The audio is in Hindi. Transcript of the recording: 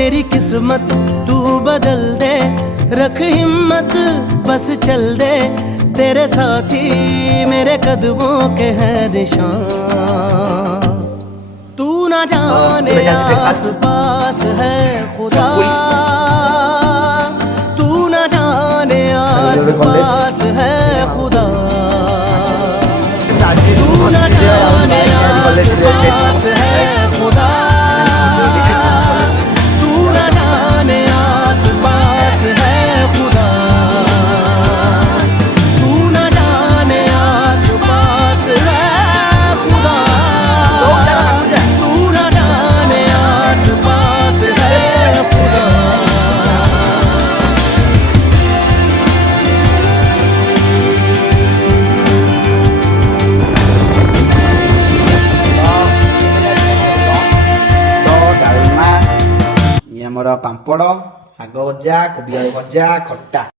तेरी किस्मत तू बदल दे, रख हिम्मत बस चल दे, तेरे साथी मेरे कदमों के है निशान। तू ना जाने आस पास है खुदा, तू ना जाने आस पास है खुदा, तू ना जाने आस पास है खुदा, तू ना जाने आस पास है खुदा, तू ना जाने आस पास है खुदा, तू ना जाने आस पास है खुदा। ଆମର ପାମ୍ପଡ଼, ଶାଗ ଭଜା, କୋବି ଆଳୁ ଭଜା, ଖଟା।